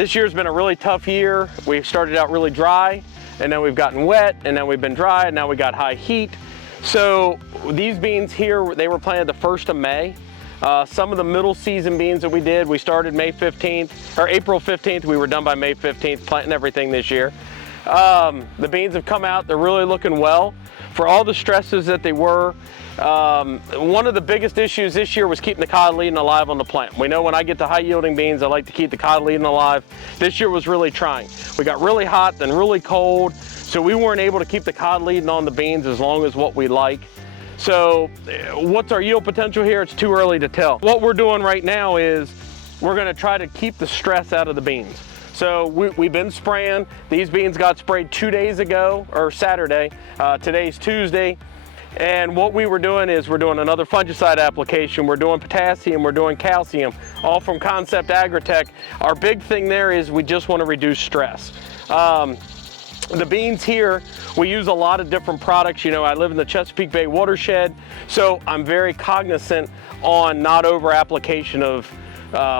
This year's been a really tough year. We started out really dry, and then we've gotten wet, and then we've been dry, and now we got high heat. So these beans here, they were planted the 1st of May. Some of the middle season beans that we did, we started May 15th, or April 15th, we were done by May 15th, planting everything this year. The beans have come out, they're really looking well. For all the stresses that they were, one of the biggest issues this year was keeping the cotyledon alive on the plant. We know when I get to high yielding beans, I like to keep the cotyledon alive. This year was really trying. We got really hot, then really cold, so we weren't able to keep the cotyledon on the beans as long as what we like. So what's our yield potential here? It's too early to tell. What we're doing right now is we're gonna try to keep the stress out of the beans. So we've been spraying. These beans got sprayed 2 days ago, or Saturday. Today's Tuesday. And what we were doing is we're doing another fungicide application. We're doing potassium, we're doing calcium, all from Concept Agritech. Our big thing there is we just wanna reduce stress. The beans here, we use a lot of different products. You know, I live in the Chesapeake Bay watershed, so I'm very cognizant on not over application of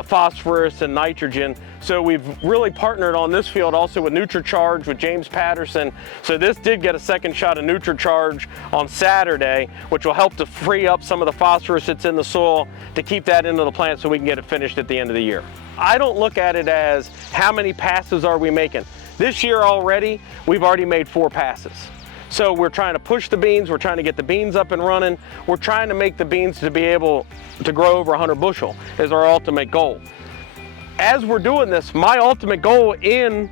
phosphorus and nitrogen. So we've really partnered on this field also with NutriCharge with James Patterson. So this did get a second shot of NutriCharge on Saturday, which will help to free up some of the phosphorus that's in the soil to keep that into the plant so we can get it finished at the end of the year. I don't look at it as how many passes are we making. This year already, we've already made 4 passes. So we're trying to push the beans, we're trying to get the beans up and running, we're trying to make the beans to be able to grow over 100 bushel is our ultimate goal. As we're doing this, my ultimate goal in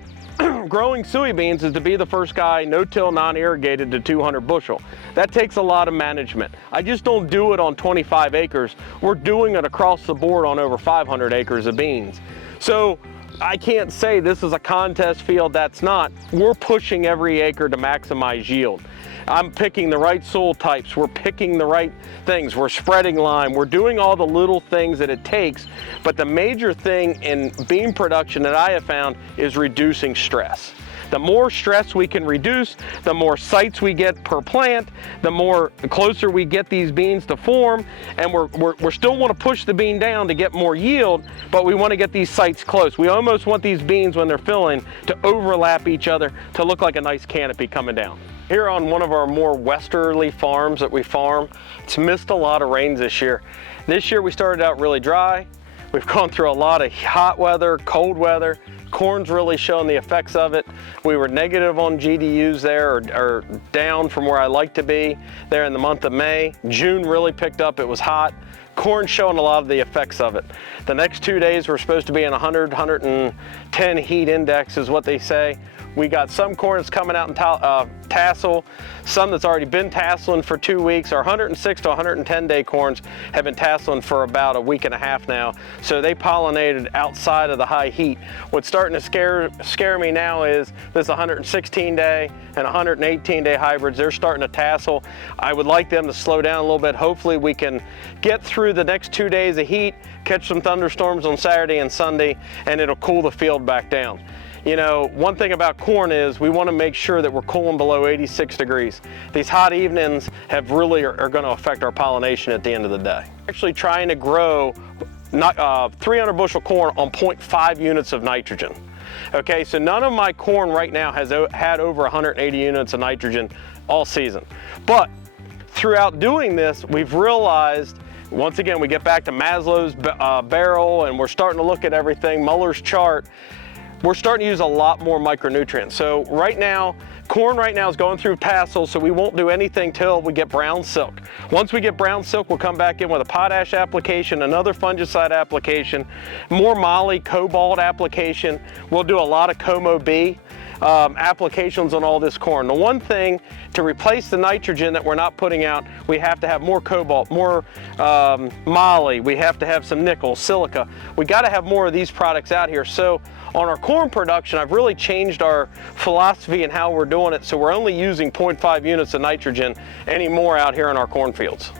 growing soybeans is to be the first guy, no-till, non-irrigated to 200 bushel. That takes a lot of management. I just don't do it on 25 acres. We're doing it across the board on over 500 acres of beans. So I can't say this is a contest field, that's not. We're pushing every acre to maximize yield. I'm picking the right soil types, we're picking the right things, we're spreading lime, we're doing all the little things that it takes, but the major thing in bean production that I have found is reducing stress. The more stress we can reduce, the more sites we get per plant, the closer we get these beans to form, and we still want to push the bean down to get more yield, but we want to get these sites close. We almost want these beans when they're filling to overlap each other to look like a nice canopy coming down. Here on one of our more westerly farms that we farm, it's missed a lot of rains this year. This year we started out really dry. We've gone through a lot of hot weather, cold weather. Corn's really showing the effects of it. We were negative on GDUs there, or down from where I like to be there in the month of May. June really picked up, it was hot. Corn's showing a lot of the effects of it. The next 2 days we're supposed to be in 100, 110 heat index is what they say. We got some corn that's coming out in tassel, some that's already been tasseling for 2 weeks. Our 106 to 110 day corns have been tasseling for about a week and a half now. So they pollinated outside of the high heat. What's starting to scare me now is this 116 day and 118 day hybrids. They're starting to tassel. I would like them to slow down a little bit. Hopefully we can get through the next 2 days of heat, catch some thunderstorms on Saturday and Sunday, and it'll cool the field back down. You know, one thing about corn is we want to make sure that we're cooling below 86 degrees. These hot evenings are going to affect our pollination at the end of the day. Actually trying to grow 300 bushel corn on 0.5 units of nitrogen. Okay, so none of my corn right now has had over 180 units of nitrogen all season. But throughout doing this, we've realized, once again, we get back to Maslow's barrel and we're starting to look at everything, Muller's chart. We're starting to use a lot more micronutrients. So right now, corn right now is going through tassel, so we won't do anything till we get brown silk. Once we get brown silk, we'll come back in with a potash application, another fungicide application, more moly, cobalt application. We'll do a lot of Como B applications on all this corn. The one thing, to replace the nitrogen that we're not putting out, we have to have more cobalt, more moly, we have to have some nickel, silica. We got to have more of these products out here. So on our corn production, I've really changed our philosophy and how we're doing it, so we're only using 0.5 units of nitrogen anymore out here in our cornfields.